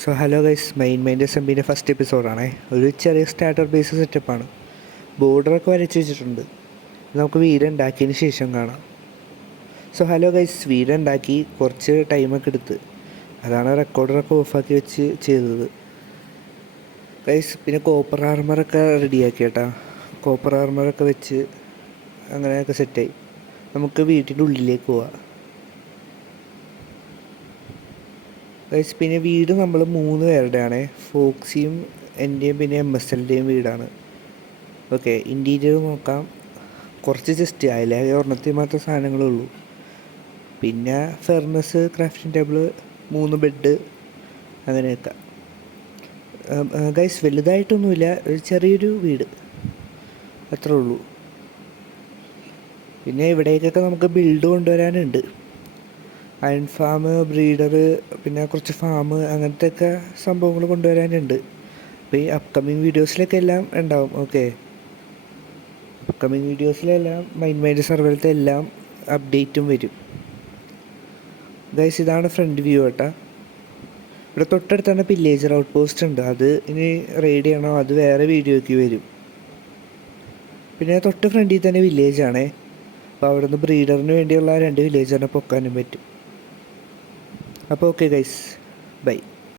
So hello guys, mind എസ്എംബിൻ്റെ first എപ്പിസോഡാണേ. ഒരു ചെറിയ സ്റ്റാർട്ടർ ബേസ് സെറ്റപ്പാണ്. ബോർഡറൊക്കെ വരച്ച് വെച്ചിട്ടുണ്ട്. നമുക്ക് വീട് ഉണ്ടാക്കിയതിന് ശേഷം കാണാം. സോ ഹലോ ഗൈസ്, വീട് ഉണ്ടാക്കി കുറച്ച് ടൈമൊക്കെ എടുത്ത്, അതാണ് റെക്കോർഡറൊക്കെ ഓഫാക്കി വെച്ച് ചെയ്തത് ഗൈസ്. പിന്നെ കോപ്പർ ആർമറൊക്കെ റെഡിയാക്കി കേട്ടാ. കോപ്പർ ആർമറൊക്കെ വെച്ച് അങ്ങനെയൊക്കെ സെറ്റായി. നമുക്ക് വീട്ടിൻ്റെ ഉള്ളിലേക്ക് പോവാം ഗൈസ്. പിന്നെ വീട് നമ്മൾ 3 പേരുടെയാണ്. ഫോക്സിയും എൻ്റെയും പിന്നെ MSLൻ്റെയും വീടാണ്. ഓക്കെ, ഇൻറ്റീരിയർ നോക്കാം. കുറച്ച് ജസ്റ്റ് അതിലാകെ ഒരെണ്ണത്തിൽ മാത്രം സാധനങ്ങളേ ഉള്ളൂ. പിന്നെ ഫെർണസ്, ക്രാഫ്റ്റിംഗ് ടേബിള്, 3 ബെഡ്, അങ്ങനെയൊക്കെ ഗൈസ്. വലുതായിട്ടൊന്നുമില്ല, ഒരു ചെറിയൊരു വീട്, അത്രേ ഉള്ളൂ. പിന്നെ ഇവിടേക്കൊക്കെ നമുക്ക് ബിൽഡ് കൊണ്ടുവരാനുണ്ട്. അയൺ ഫാം, ബ്രീഡർ, പിന്നെ കുറച്ച് ഫാം, അങ്ങനത്തെ ഒക്കെ സംഭവങ്ങൾ കൊണ്ടുവരാനുണ്ട്. അപ്പോൾ ഈ അപ്കമിങ് വീഡിയോസിലൊക്കെ എല്ലാം ഉണ്ടാവും. ഓക്കെ, അപ്കമിങ് വീഡിയോസിലെല്ലാം മൈൻഡ് സർവറിലത്തെ എല്ലാം അപ്ഡേറ്റും വരും ഗൈസ്. ഇതാണ് ഫ്രണ്ട് വ്യൂ കേട്ടാ. ഇവിടെ തൊട്ടടുത്താണ് പില്ലേജർ ഔട്ട് പോസ്റ്റ് ഉണ്ട്. അത് ഇനി റെയ്ഡ് ചെയ്യണോ, അത് വേറെ വീഡിയോയ്ക്ക് വരും. പിന്നെ തൊട്ട് ഫ്രണ്ടിൽ തന്നെ വില്ലേജാണേ. അപ്പോൾ അവിടെ നിന്ന് ബ്രീഡറിന് വേണ്ടിയുള്ള 2 വില്ലേജ് തന്നെ പൊക്കാനും പറ്റും. അപ്പോൾ ഓക്കെ ഗൈസ്, ബൈ.